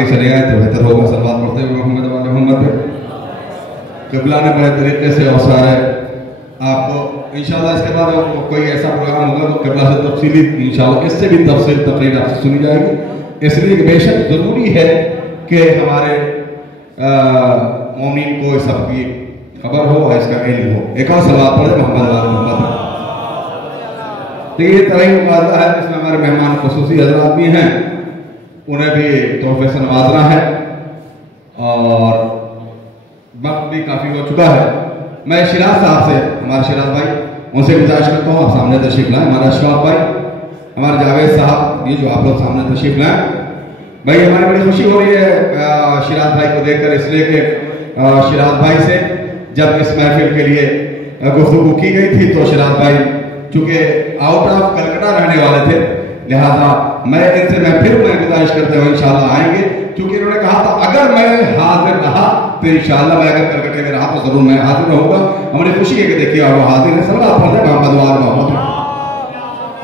आगे चले गए तो बेहतर होगा। सलवात पढ़ते हुए मोहम्मद वाले मोहम्मद पे। क़िबला ने बड़े तरीके से और सारे आपको इंशाल्लाह इसके बाद कोई ऐसा प्रोग्राम होगा तो क़िबला से तफसीली इंशाल्लाह इससे भी तफसील तकरीर आपसे सुनी जाएगी। इसलिए बेशक ज़रूरी है कि हमारे मोमिन को इस सब की खबर हो और इसका इल्म हो। एक और सलवात पढ़े मोहम्मद वाले मोहम्मद। तो ये तरह मुकाबला है जिसमें हमारे मेहमान खुसूसी हजरात भी हैं, उन्हें भी तोहफे से नवाजना है और वक्त भी काफ़ी हो चुका है। मैं शिराज साहब से, हमारे शिराज भाई, उनसे गुजारिश करता हूँ आप सामने तशरीफ लाएं। हमारे अशफाक भाई, हमारे जावेद साहब, ये जो आप लोग सामने तशरीफ लाएं। भाई हमारी बड़ी खुशी हो रही है शिराज भाई को देखकर, इसलिए कि शिराज भाई से जब इस महफिल के लिए गुफ्तगू की गई थी तो शिराज भाई चूँकि आउट ऑफ कलकत्ता रहने वाले थे, लिहाजा मैं गुजारिश करते हुए इंशाल्लाह आएंगे, क्योंकि इन्होंने कहा था अगर मैं हाजिर रहा तो इंशाल्लाह मैं अगर कलकत्ते में रहा तो जरूर मैं हाजिर रहूंगा। हमारी खुशी है कि देखिए वो हाजिर है। सल्लल्लाहु अलैहि वसल्लम।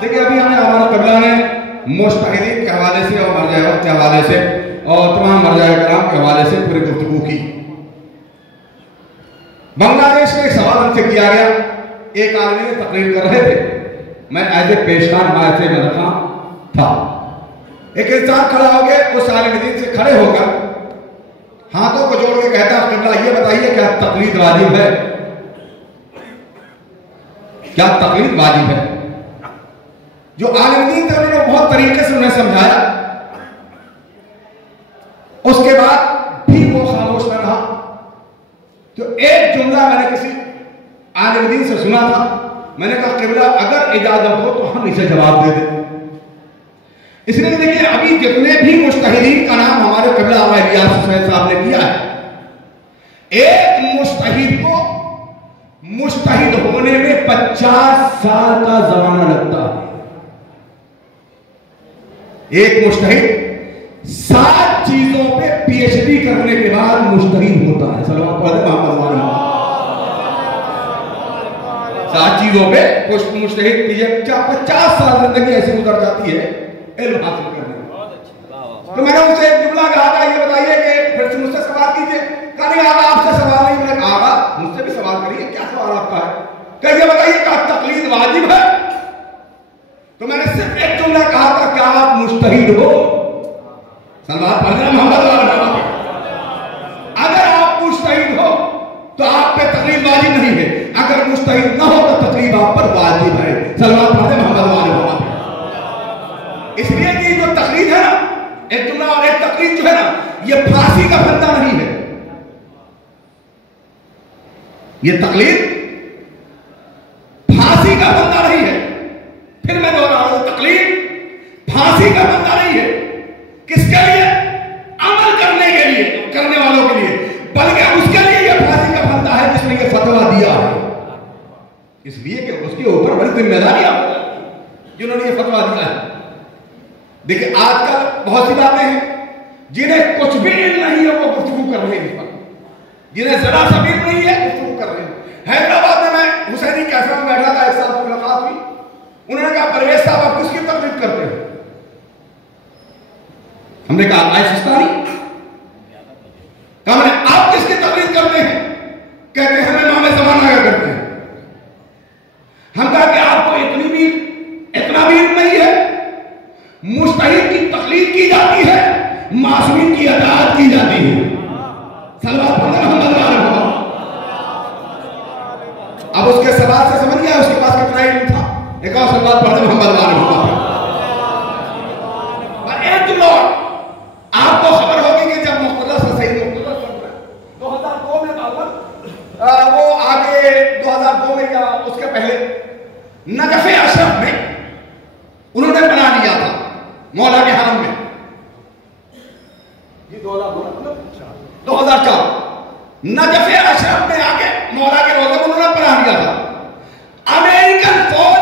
देखिए अभी हमने हमारा क़िबला ने मुज्तहिदीन के हवाले से और मरजाए वक्त के हवाले से और तमाम मरजाए कराम के हवाले से पूरी गुफ्तगू की। बांग्लादेश में एक सवाल हमसे किया गया, एक आदमी ने तकरीर कर रहे थे, मैं एज ए पेशकार मायसे में रखा था। एक इंसान खड़ा हो गया, उस आलिम दीन से खड़े होकर हाथों को जोड़ के कहता क़िबला ये बताइए क्या तकलीद वाजिब है? क्या तकलीद वाजिब है? जो आलिम दीन थे उन्होंने बहुत तरीके से उन्हें समझाया, उसके बाद भी वो खामोश न रहा। तो एक जुमला मैंने किसी आलिम दीन से सुना था, मैंने कहा क़िबला अगर इजाजत हो तो हम इसे जवाब दे दें। इसलिए देखिए अभी जितने भी मुज्तहिदीन का नाम हमारे क़िबला इलियास हुसैन साहब ने किया है, एक मुज्तहिद को मुज्तहिद होने में 50 साल का जमाना लगता है। एक मुज्तहिद 7 चीजों पे पीएचडी करने के बाद मुज्तहिद होता है। सल्लल्लाहु अलैहि वसल्लम। 7 चीजों पे मुज्तहिद 50 साल जिंदगी ऐसी गुजर जाती है इल्म हासिल करने में। तो मैंने उनसे एक जुमला कहा था, ये बताइए कि फिर से मुझसे सवाल कीजिए। कहा नहीं आगा आपसे सवाल नहीं। मैंने कहा आगा मुझसे भी सवाल करिए, क्या सवाल आपका है? क्या ये बताइए क्या तकलीद वाजिब है? तो मैंने सिर्फ एक जुमला कहा था, क्या आप मुज्तहिद हो? सलवात पढ़ना मोहम्मद वाले। अगर आप मुज्तहिद हो तो आप पे तकलीद वाजिब नहीं है, अगर मुज्तहिद ना हो तो तकलीद आप पर वाजिब है। सलवात पढ़ना मोहम्मद वाले। इसलिए कि जो तकलीद है ना, एक जुमला और एक तकलीद जो है ना, ये फांसी का फंदा नहीं है। ये तकलीद फांसी का फंदा नहीं है। फिर मैं दोहरा रहा हूं, तकलीद फांसी का फंदा नहीं है। किसके लिए? अमल करने के लिए, करने वालों के लिए, बल्कि उसके लिए यह फांसी का फंदा है जिसने यह फतवा दिया है। इसलिए कि उसके ऊपर बड़ी जिम्मेदारियां जिन्होंने यह फतवा दिया है। देखिए आजकल बहुत सी बातें हैं जिन्हें कुछ भी इल्म नहीं है वो गुफ्तगू कर रहे हैं, जिन्हें जरा सा भी नहीं है गुफ्तगू कर रहे हैं। हैदराबाद में मैं हुसैनी कैफे में बैठा था, एक साहब से मुलाकात हुई। उन्होंने कहा परवेज साहब आप किसकी तकलीफ करते हो? हमने कहा आइसिस्तानी। कहा मैंने आप किसकी तकलीफ करते हैं? कहते हैं हमें इमाम ज़माना का करते हैं। हम कहा कि आपको इतना भी नहीं है। मुज्तहिद की तकलीद की जाती है, मासूमीन की अताअत की जाती है। सल्लल्लाहु अलैहि वसल्लम। अब उसके सवाल से समझ गया उसके पास कितना इल्म था। एक और सवाल पढ़ते मोहम्मद वाले। एक जुमला आपको खबर होगी कि जब मुख्तदर से सही मुख्तदर 2002 में बाबर वो आगे 2002 में या उसके पहले नजफ़े अशरफ में उन्होंने बना लिया था मौला के हरम में। ये 2004 नजफ़े अशरफ में आके मौला के रोज़े में उन्होंने बना लिया था। अमेरिकन फौज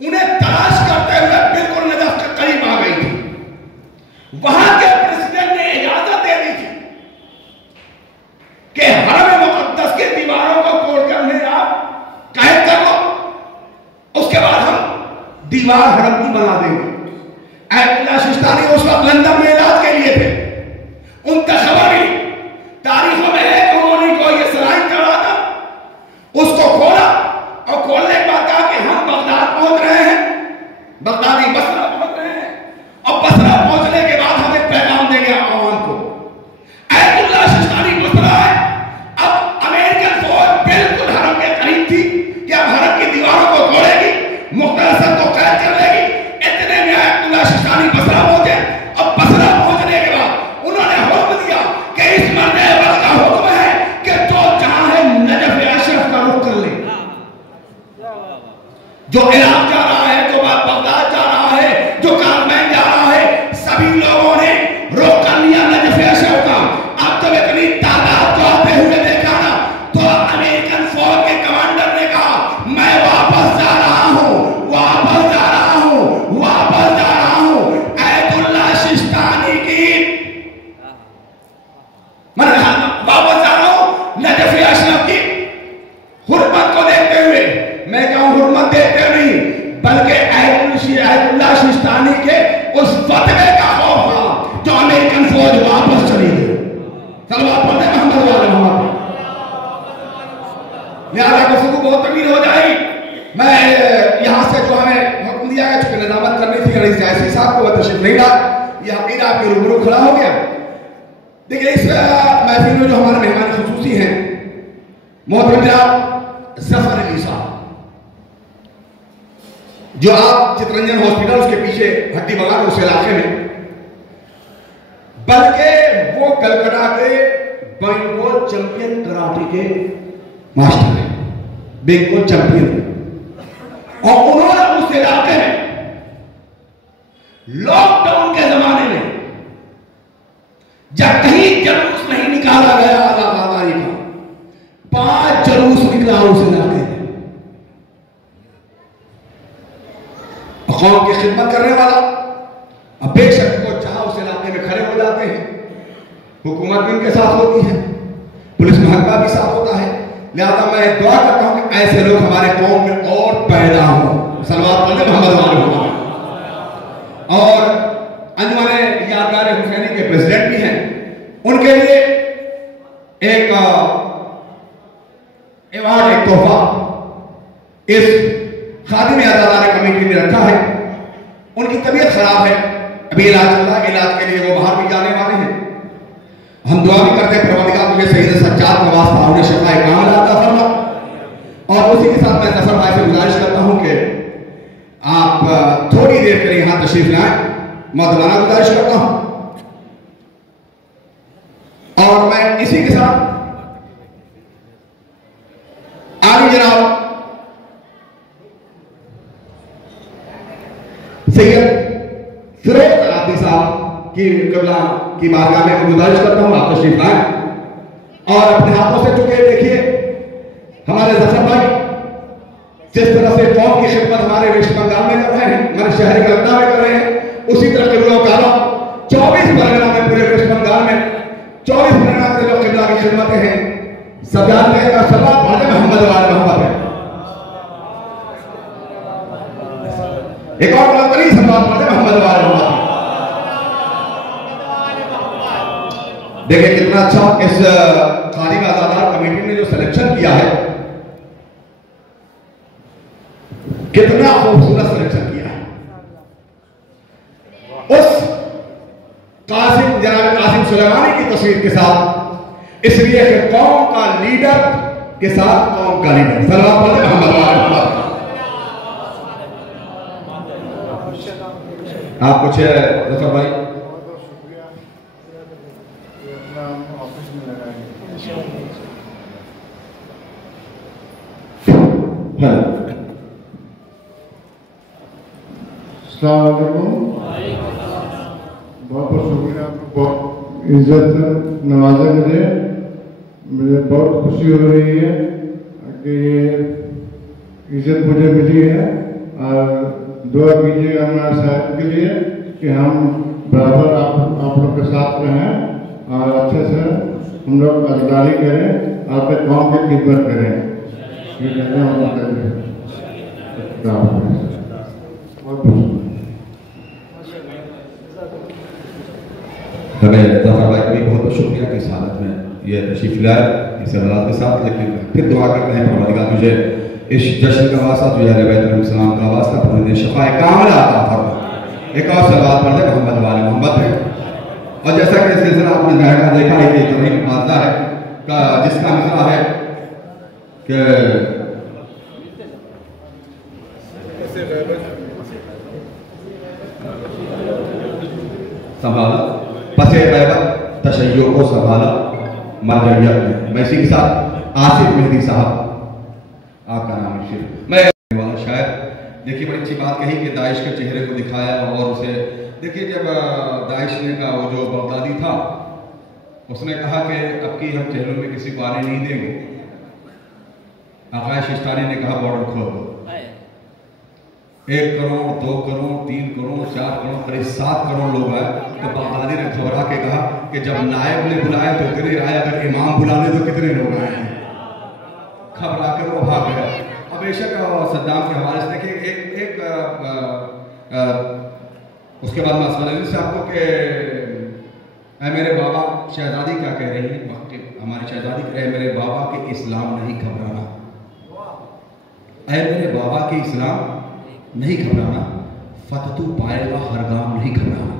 उन्हें तलाश करते हुए बिल्कुल नजफ के करीब आ गई थी। वहां के प्रेसिडेंट ने इजाजत दे दी थी कि हरम मुक़द्दस के दीवारों को तोड़कर उन्हें आप कैद कर लो, उसके बाद हम दीवार हरम की बना देंगे। अयतुल्लाह सिस्तानी उस वक्त लंदन में इलाज के लिए थे। के रूबरू खड़ा हो गया। देखिए इस महफिल में जो हमारे मेहमान खुसूसी हैं मोहतरम जनाब जफर अली साहब, जो आप चितरंजन हॉस्पिटल उसके पीछे हड्डी बगान उस इलाके में, बल्कि वो कलकत्ता के बेंगोल चैंपियन कराटे के मास्टर हैं, बेंगोल चैंपियन, और उन्होंने उस इलाके में लॉकडाउन के जमाने में जब कहीं जुलूस नहीं निकाला गया आजादी का, 5 जुलूस निकला उस इलाके में। कौम की खिदमत करने वाला अब बेशक वो जहां उस इलाके में खड़े हो जाते हैं, हुकूमत भी उनके साथ होती है, पुलिस महकमा भी साथ होता है। लिहाजा मैं दुआ करता हूं कि ऐसे लोग हमारे कौम में और पैदा हो। सल्लल्लाहु अलैहि मोहम्मद और अंजुमन यादगार हुसैनी के प्रेसिडेंट भी हैं, उनके लिए एक अवार्ड, एक तोहफा इस खादिम आज़ादार कमेटी ने रखा है। उनकी तबीयत खराब है, अभी इलाज चल रहा है, इलाज के लिए वो बाहर भी जाने वाले हैं। हम दुआ भी करते हैं परवरदिगार मुझे सही सच्चात का वास्ता उन्हें शिफाए कामिल अता फरमा। और उसी के साथ मैं जफर भाई से गुजारिश करता हूं कि आप थोड़ी देर के लिए यहां तशरीफ लाएं, मौदमाना गुजारिश करता हूं। और मैं इसी के साथ आगे जनाब सैयद फिरोज तलाती साहब की कबला की बारगाह में गुजारिश करता हूं आप तशरीफ लाएं और अपने हाथों से चुके। देखिए हमारे जफर भाई जिस तरह से कौम की खिदमत हमारे वेस्ट बंगाल में कर रहे हैं, हमारे शहर कलकत्ता में कर रहे हैं, उसी तरह किबला ताला 24 परगना में, पूरे वेस्ट बंगाल में 24 परगना के लोग किबला की खिदमतें हैं। सब जानते हैं का सलात पढ़े मोहम्मद वाले मोहम्मद है। एक और बड़ी सलात पढ़े मोहम्मद वाले मोहम्मद। देखिए कितना अच्छा इस खादिम आज़ादार कमेटी ने जो सिलेक्शन किया है, कितना खूबसूरत सिलेक्शन किया है। उस कासिम जनाब कासिम सुलेमानी की तस्वीर के साथ, इसलिए कि कौम का लीडर के साथ कौम का लीडर। सल्लल्लाहु अलैहि वसल्लम। आप कुछ जफर भाई? बहुत बहुत शुक्रिया, आपको बहुत इज्जत नवाजा मुझे बहुत खुशी हो रही है कि ये इज्जत मुझे मिली है। और दुआ कीजिएगा हमारे साथ के लिए कि हम बराबर आप लोग के साथ रहें और अच्छे से हम लोग अदारी करें, आपके कौम की खिदमत करें। ये कहना हम हमें जफर भाई का भी बहुत बहुत शुक्रिया कि इस हालत में ये तशरीफ लाए इस हालात के साथ। लेकिन फिर दुआ करते हैं परवरदिगार तुझे इस जश्न का वास्ता, तुझे बैतुल का वास्ता, अपने शफाए कामिल अता फरमा। एक और सलावत पढ़ते मोहम्मद वाले मोहम्मद है। और जैसा कि सिलसिला आपने देखा है कि तरीन माजदा है का जिसका मिसरा है कि संभाला पसे गैबत तशय्यो को संभाला मरजैयत में। मैं इसी के साथ आसिफ मेहदी साहब आपका नाम है। मैं वाला शायद देखिए बड़ी अच्छी बात कही कि दाइश के चेहरे को दिखाया और उसे देखिए जब दाइश ने का वो जो बगदादी था उसने कहा कि अब की हम चेहरों में किसी को आने नहीं देंगे। आकाश शिस्तानी ने कहा बॉर्डर खोल दो। 1 करोड़ 2 करोड़ 3 करोड़ 4 करोड़ करीब 7 करोड़ लोग आए। तो बगदादी ने घबरा के कहा कि जब नायब ने बुलाया तो इतने आए, अगर इमाम बुला ले तो कितने लोग आए हैं। घबरा कर वो भाग गया। अब बेशक सद्दाम के हवाले से देखिए एक उसके बाद मसला से आपको कि मेरे बाबा शहजादी क्या कह रही है, हमारी शहजादी कह मेरे बाबा के इस्लाम नहीं घबराना, मेरे बाबा के इस्लाम नहीं घबराना, फततू पाएगा हर गाम नहीं घबराना।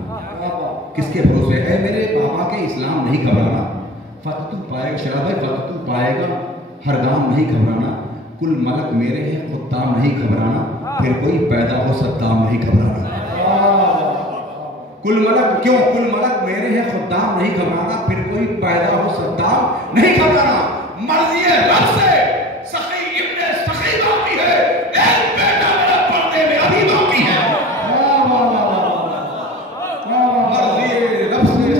किसके भरोसे? है मेरे बाबा के इस्लाम नहीं घबराना, फतह तू पाएगा शराब भाई, फतह तू पाएगा हर गाम नहीं घबराना, कुल मलक मेरे हैं खुद्दाम नहीं घबराना, फिर कोई पैदा हो सद्दाम नहीं घबराना। कुल मलक क्यों? कुल मलक मेरे हैं खुद्दाम नहीं घबराना, फिर कोई पैदा हो सद्दाम नहीं घबराना। मर्ज़ी रब से सखी इब्ने सखी बाकी है, एक बेटा मेरा पर्दे में अभी बाकी है। मर्ज़ी रब से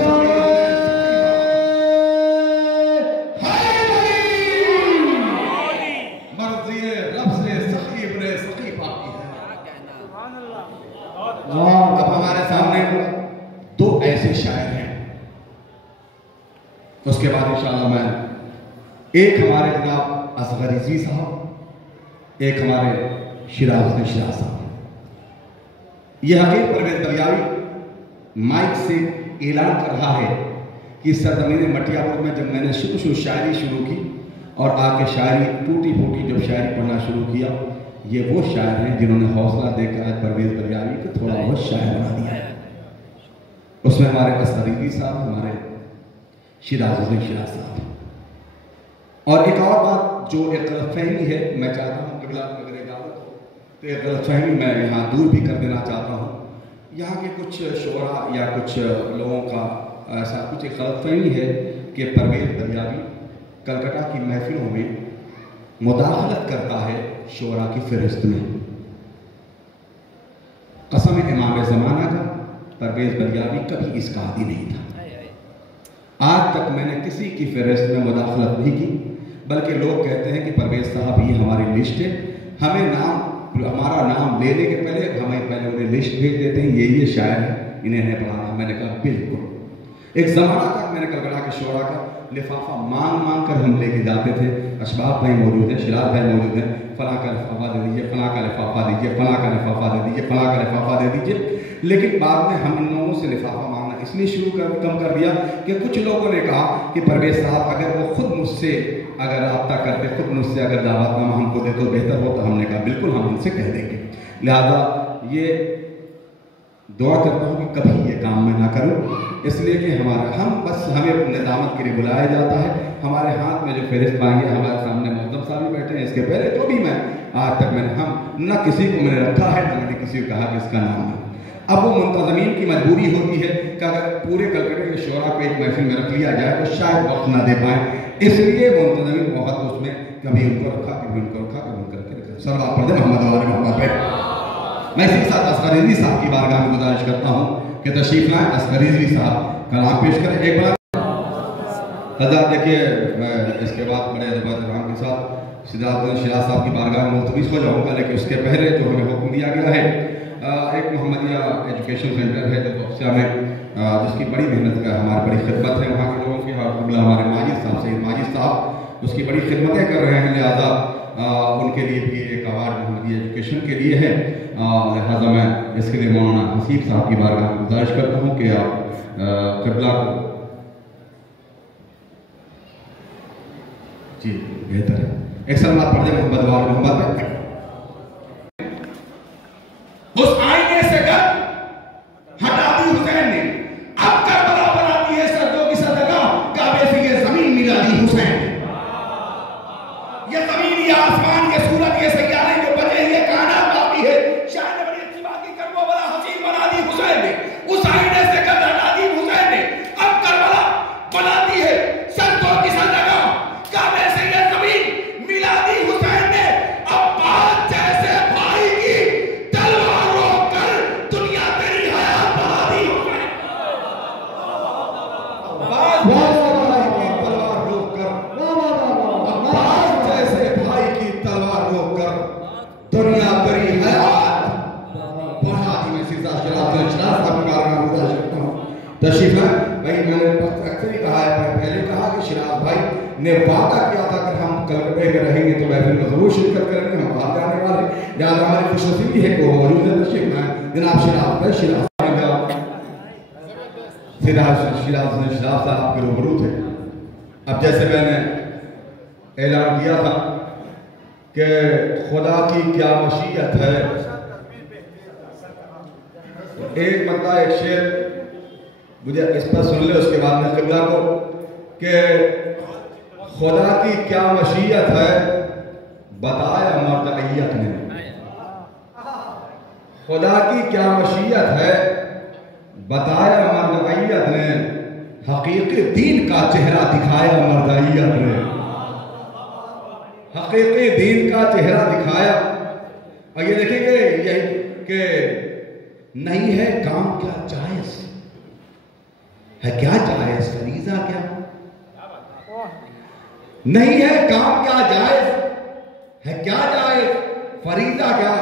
अब हमारे सामने दो ऐसे शायर हैं, उसके बाद इंशाअल्लाह मैं एक हमारे जनाब असगर रिजवी साहब, एक हमारे शिराजुद्दीन शिराज साहब। यह हकीर परवेज दरियावी माइक से ऐलान कर रहा है कि सरजमीन मटियापुर में जब मैंने शुरू शायरी शुरू की और आके शायरी टूटी फूटी जब शायरी पढ़ना शुरू किया, ये वो शायर हैं जिन्होंने हौसला देकर आज परवेज दरियावी को थोड़ा बहुत शायर बना दिया है। उसमें हमारे असगर रिजवी साहब, हमारे शिराजुद्दीन शिराज साहब। और एक और बात जो एक गलतफहमी है, मैं चाहता हूँ अगला अगर इजाज़त हो तो एक गलतफहमी मैं यहाँ दूर भी कर देना चाहता हूँ। यहाँ के कुछ शोरा या कुछ लोगों का ऐसा कुछ एक गलतफहमी है कि परवेज दरियावी कलकत्ता की महफिलों में मुदाखलत करता है शोरा की फहरिस्त में। कसम इमाम ज़माना का, परवेज दरियावी कभी इसका आदी नहीं था। आज तक मैंने किसी की फहरिस्त में मुदाखलत नहीं की, बल्कि लोग कहते हैं कि परवेज साहब ये हमारी लिस्ट है, हमें नाम, हमारा नाम लेने के पहले हमें पहले उन्हें लिस्ट भेज देते हैं, ये शायर है, इन्हें नहीं पढ़ाना। मैंने कहा बिल्कुल। एक ज़माना तक मैंने कलकत्ता के शोरा का लिफाफा मांग मांग कर हम लेके जाते थे, अशबाब भाई मौजूद है, शिराज भाई मौजूद है, फलां का लिफाफा दे दीजिए, फलां का लिफाफा दीजिए, फलां का लिफाफा दे दीजिए, फलां का लिफाफा दे दीजिए। लेकिन बाद में हम इन लोगों से लिफाफा मांगना इसलिए कम कर दिया कि कुछ लोगों ने कहा कि परवेज साहब अगर वो खुद मुझसे अगर रब्ता करते, खुद मुझसे अगर दावतनामा हमको दे तो बेहतर हो। तो हमने कहा बिल्कुल हम उनसे कह देंगे। लिहाजा ये दुआ करता हूँ कि कभी ये काम मैं ना करूँ, इसलिए कि हमें निज़ामत के लिए बुलाया जाता है। हमारे हाथ में जो फहरिस्त पाएंगे, हमारे सामने मुअज़्ज़म साहब भी बैठे हैं, इसके पहले जो भी मैं आज तक न किसी को मैंने रखा है, न मैंने किसी को कहा कि इसका नाम है। अब वो मुंतज़मीन की मजबूरी होती है कि अगर पूरे कलकत्ते के शोरा को एक महफिल में रख लिया जाए तो शायद वक्त ना दे पाए, इसलिए मुंतज़मीन बहुत उसमें कभी उनको रखा, कभी उनको रखा, कभी उनको रखा। सल्लल्लाहु अलैहि मोहम्मद पे मैं इसी साथ असगर रिजवी साहब की बारगाह में गुजारिश करता हूँ कि तशरीफ लाएं, असगर रिजवी साहब कलाम पेश करें। एक बार हज़रत देखिए, मैं इसके बाद बड़े अदब के साथ शिराजुद्दीन शिराज साहब की बारगाह में मुल्तविस हो जाऊँगा, लेकिन उसके पहले जो हमें हुक्म दिया गया है, एक मोहम्मदिया एजुकेशन सेंटर है जो बक्सिया में, जिसकी बड़ी मेहनत का हमारी बड़ी खिदमत है वहाँ के लोगों की, और हमारे माजिद साहब, सैयद माजिद साहब उसकी बड़ी खिदमतें कर रहे हैं। लिहाजा उनके लिए भी एक अवार्ड मोहम्मदिया एजुकेशन के लिए है। लिहाजा मैं इसके लिए मौलाना हसीब साहब की बारगाह में गुजारिश करता हूँ कि आप क़िबला को जी बेहतर है एक सलात पढ़ दे मोहम्मद वाले मोहम्मद पे। उस आईने से गर हटा दी हुसैन ने, अब करबला बनाती है सर्दों की सदका, काबे से ये जमीन मिला दी हुसैन ने। ये जमीन, ये आसमान, ये सूरज, ये सितारे जो बचे, ये कायनात बाकी है। शायर ने बड़ी अच्छी बात की, करबला बड़ा हसीन बना दी हुसैन ने। उस आईने से गर हटा दी हुसैन ने, अब करबला बनाती है सर्दों की सदका, काबे से ये जमीन मिला दी हुसैन ने। अब बात जैसे भाई की तलवार रोककर दुनिया तेरी हयात बना दी हुसैन। भाई की तलवार रोककर, बात जैसे भाई की तलवार रोककर दुनिया तेरी हयात बढ़ा दी। मैं सीधा शिराज साहब की बारगाह में गुजारिश करता हूँ तशरीफ लाएं। भाई मैंने अक्सर ही कहा है, पहले कहा कि शिराज भाई ने वादा किया था कि हम कलकत्ते में रहेंगे तो महफिल में जरूर शिरकत करेंगे, हम बाहर जाने वाले। लिहाजा हमारी खुशनसीबी है कि वो मौजूद है। तशरीफ लाएं जनाब शिराज साहब आपके रूबरू थे। अब जैसे मैंने ऐलान किया था कि खुदा की क्या मशीयत है, एक बंदा एक शेर मुझे इस पर सुन ले, उसके बाद में क़िबला को कि खुदा की क्या मशीयत है बताया मर्दइयत ने। खुदा की क्या मशीयत है बताया मर्दइयत ने, हकीकी दीन का चेहरा दिखाया मर्दइयत ने, हकीकी दीन का चेहरा दिखाया। और ये देखेंगे यही कि नहीं है काम क्या जायज है, क्या जायज फरीजा क्या, नहीं है काम क्या जायज है, क्या जायज फरीजा क्या,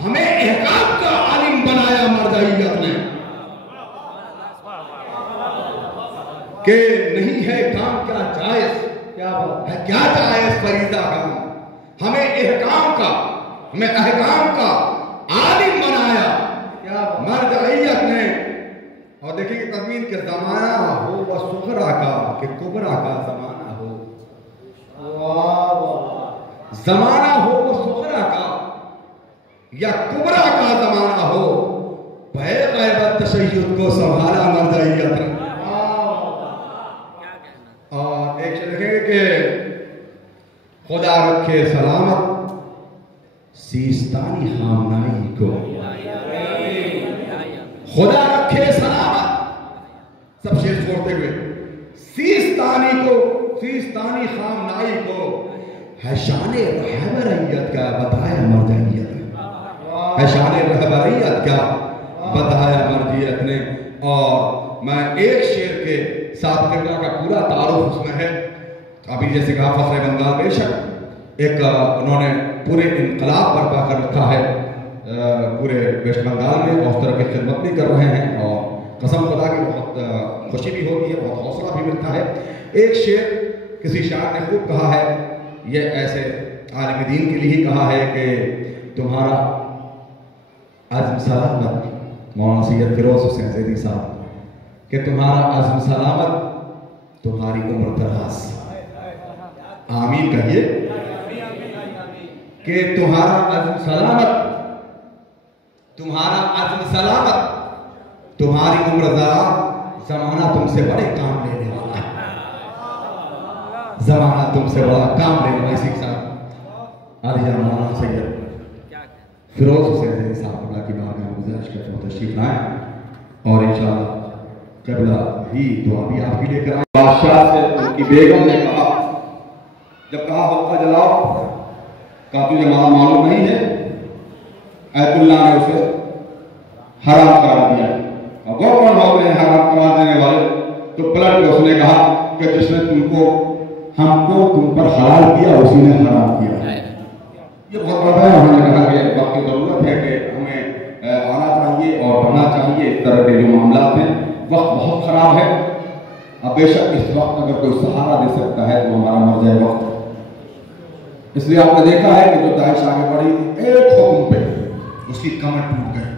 हमें एहकाम का आलिम बनाया मर्दइयत ने कि नहीं है काम क्या जायज, क्या है क्या जायज फरीजा का, हमें एहकाम का, हमें अहकाम का आलिम बनाया क्या मर्दइयत ने। और देखिए तज़मीन के ज़माना हो व सुगरा का कि कुबरा का ज़माना हो, ज़माना हो व सुगरा का या कुबरा का ज़माना हो, गैबत तशय्युद को संभाला मर्दइयत ने। और एक देखेंगे कि खुदा रखे सलामत सीस्तानी खामनाई को, खुदा रखे सलामत, सब शेर छोड़ते हुए सीस्तानी को, सीस्तानी खामनाई को है शाने रहबरियत का बताया मर्दइयत ने, है शाने रहबरियत का बताया मर्दइयत ने। और मैं एक शेर के साथ क़िबला का पूरा तारुफ उसमें है। अभी जैसे कहा फखरे बंगाल बेशक एक उन्होंने पूरे इनकलाब बर्पा कर रखा है पूरे वेस्ट बंगाल में, और उस तरह की खिदमत भी कर रहे हैं और कसम खुदा की बहुत खुशी भी होती है, बहुत हौसला भी मिलता है। एक शेर किसी शायर ने खूब कहा है, ये ऐसे आलिम दीन के लिए ही कहा है कि तुम्हारा अज़्म सलामत, मौलाना सैयद फिरोज हुसैन ज़ैदी साहब, कि तुम्हारा अज़्म सलामत तुम्हारी उम्र दराज, आमीन कहिए, कि तुम्हारा अज़्म सलामत, तुम्हारा अज़्म सलामत तुम्हारी उम्र दराज, ज़माना तुमसे बड़े काम लेने वाला है, ज़माना तुमसे बड़ा काम लेने वाला। इसी के साथ आलिया मौलाना सैयद फिरोज हुसैन ज़ैदी साहब अल्लाह की बारगाह में गुजारिश करते हैं तशरीफ लाएं और इंशाअल्लाह क़िबला ही दुआ भी आपके लिए कराएं। बादशाह से उनकी बेगम ने कहा, जब कहा हक्का जलाओ, कहा तुझे मालूम नहीं है, अयतुल्लाह ने उसे हराम करार दिया। और वो कौन हो गए हराम करार देने वाले? तो पलट के उसने कहा कि जिसने तुमको हमको तुम पर हलाल किया उसी ने हराम किया। ये बहुत बड़ा है। उन्होंने कहा कि वक्त की जरूरत है कि हमें आना चाहिए और बढ़ना चाहिए। इस तरह के जो मामला हैं, वक्त बहुत खराब है। अब बेशक इस वक्त अगर कोई सहारा दे सकता है तो हमारा मर जाए वक्त। इसलिए आपने देखा है कि जो दाइश आगे बढ़ी एक हुक्म पे उसकी कमर टूट गई।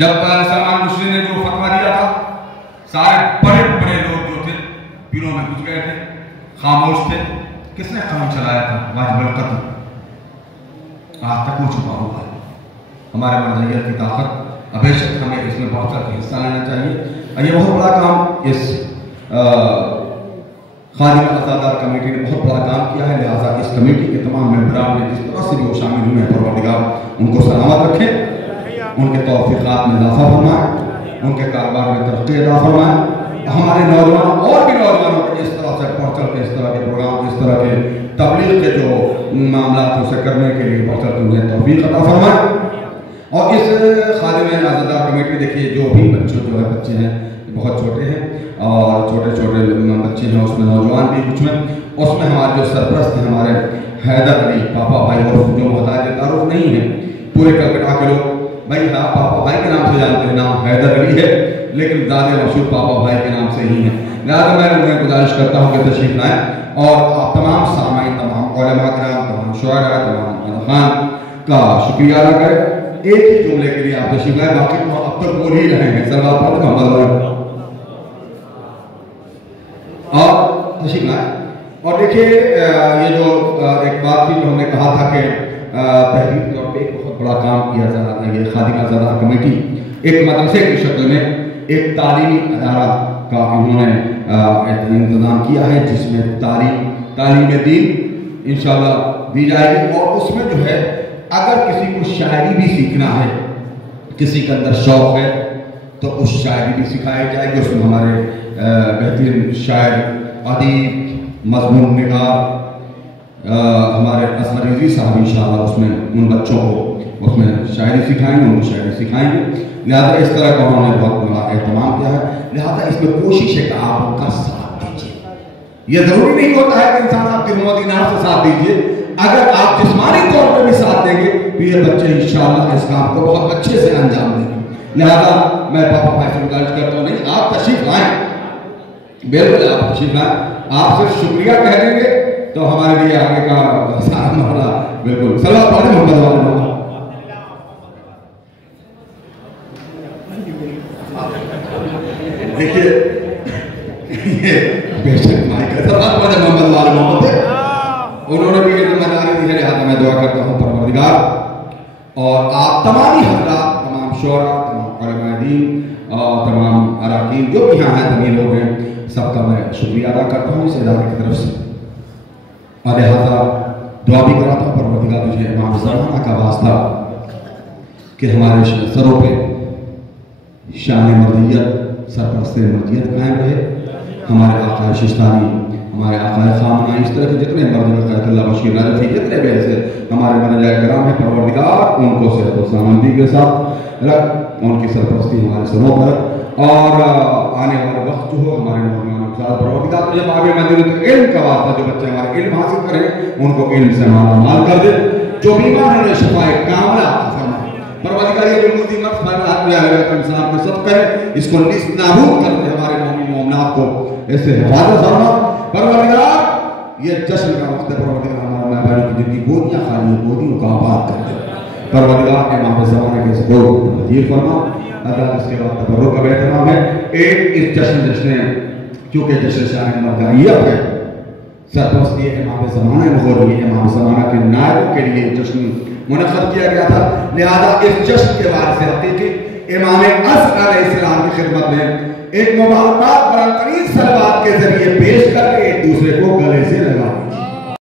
जब सलमान रुश्दी ने जो फतवा दिया था, सारे बड़े बड़े लोग जो थे पीरों में घुस गए थे, खामोश थे। किसने काम चलाया था? वाजिबुल कत्ल। आज तक वो छुपा हुआ है। हमारे मर्ज़ियत की ताकत, बेशक हमें इसमें बहुत सारा हिस्सा लेना चाहिए। ये बहुत बड़ा काम इस खादिम अज़ादार कमेटी ने बहुत बड़ा काम किया है। लिहाजा इस कमेटी के तमाम मेंबरान ने जिस तरह से भी वो शामिल हुए हैं, परवरदिगार उनको सलामत रखे, उनके तौफ़ीक़ात में इज़ाफ़ा फरमाए, उनके कारोबार में तरक्की अता फरमाए। हमारे नौजवान और भी नौजवानों को इस तरह से बढ़ चढ़ के इस तरह के प्रोग्राम, इस तरह के तबलीग के जो मामला उसे करने के लिए बढ़ चढ़ के उन्हें तौफ़ीक़ अता फरमाए। और इस खादिम अज़ादार कमेटी देखिए जो भी बच्चे हैं बहुत छोटे हैं और छोटे छोटे बच्चे हैं, उसमें नौजवान भी कुछ में, उसमें हमारे जो सरपरस्त हैं हमारे हैदर अली पापा भाई, और जो मोहताज तारुफ नहीं है पूरे कलकत्ता के लोग भाई, हाँ पापा भाई के नाम से जानते हैं, नाम हैदर अली है लेकिन ज़्यादा मशहूर पापा भाई के नाम से ही है। लिहाजा मैं उन्हें गुजारिश करता हूँ कि तशरीफ लाएँ और आप तमाम सामाईन, तमाम उलमा किराम, तमाम शुअरा, तमाम खान का शुक्रिया अदा करें। एक ही जुमले के लिए आप तशरीफ लाएँ, बाकी तो अब तक बोल ही रहे हैं सल्लल्लाहु अलैहि वसल्लम और तशरीफ लाएँ। और देखिए ये जो एक बात थी जो हमने कहा था कि तहरीर तौर पर एक बहुत बड़ा काम किया जा रहा है, ये खादिम अज़ादार कमेटी एक मदरसे की शक्ल में एक तालीमी अदारा का इन्होंने इंतजाम किया है, जिसमें तालीम दीन इंशाअल्लाह दी जाएगी। और उसमें जो है अगर किसी को शायरी भी सीखना है, किसी के अंदर शौक है, तो उस शायरी भी सिखाई जाएगी। उसमें हमारे बेहतरीन शायर, अदीब, मजमून निगार हमारे असगर रिजवी साहब इंशाअल्लाह उसमें उन बच्चों को उसमें शायरी सिखाएंगे, उनको शायरी सिखाएंगे। लिहाजा इस तरह का उन्होंने बहुत बड़ा एहतमाम किया है। लिहाजा इसमें कोशिश है कि आप उनका साथ दीजिए। यह जरूरी नहीं होता है कि इंसान आप दिल दीनार से साथ दीजिए, अगर आप जिस्मानी तौर पर भी साथ देंगे तो ये बच्चे इंशाअल्लाह इस काम को बहुत अच्छे से अंजाम देंगे। लिहाजा मैं पापा भाई से गुजारिश करता हूँ, नहीं आप तशरीफ लाएं, बिल्कुल आप तशरीफ लाएं, आप सिर्फ शुक्रिया कह देंगे तो हमारे लिए आगे का सारा मामला बिल्कुल। सल्लल्लाहु अलैहि मोहम्मद। देखिए ये बेशक माइक मोहम्मद वाले मोहम्मद थे, उन्होंने भी ये जिम्मेदारी दी है। लिहाजा मैं दुआ करता हूँ परवरदिगार और आप तमाम हज़रात, तमाम शोरा, तमाम उलमा दीन और तमाम अराकीन जो भी यहाँ हैं, तमीर लोग हैं, सबका मैं शुक्रिया अदा करता हूँ इस इदारे की तरफ से। और लिहाजा दुआ भी कराता हूँ परवरदिगार तुझे इमाम ज़माना का वास्ता कि हमारे सरों पे शान मर्दियत, सरपरस्ती मर्दियत कायम रहे। हमारे आका शिस्तानी, हमारे आका खामना, इस तरह के जितने मर्द खैरुल्लाह बशीर राजफी, जितने भी ऐसे हमारे मनाजाए कराम है, परवरदिगार उनको सेहत और सलामती के साथ रख, उनकी सरपरस्ती हमारे सरों पर। और आने वाला वक्त जो हो हमारे नौजवानों के साथ परवरदिगार तुझे बाबे मदीनत इल्म का वास्ता, जो बच्चे हमारे इल्म हासिल करें उनको इल्म से माल कर दे, जो बीमार है शफाए कामला परवरदिगार ये जो मुझे मत इंसान को सब कहे, इसको नाबूद कर दे, हमारे मोमिन मोमिनात को इससे हिफाजत फरमा परवरदिगार। ये जश्न का वक्त है परवरदिगार, हमारे माँ बहनों की जिनकी गोदियां खाली हैं, गोदियों का आबाद कर दे परवरदिगार। के इमाम ज़माने के सबको हाजिर फरमा। अगर इसके बाद तबर्रुक का एहतमाम है एक इस जश्न क्योंकि जश्न शान मर्दाइयत है, सरपरस्ती इमाम ज़माना में हो रही है, इमाम ज़माना के नायकों के लिए जश्न मुनक़्क़द किया गया था। लिहाजा इस जश्न के बाद से हकीकी इमाम असग़र अलैहिस्सलाम की खिदमत में एक मुबारकबाद बुलंदतरीन सलवात के जरिए पेश करके एक दूसरे को गले से लगा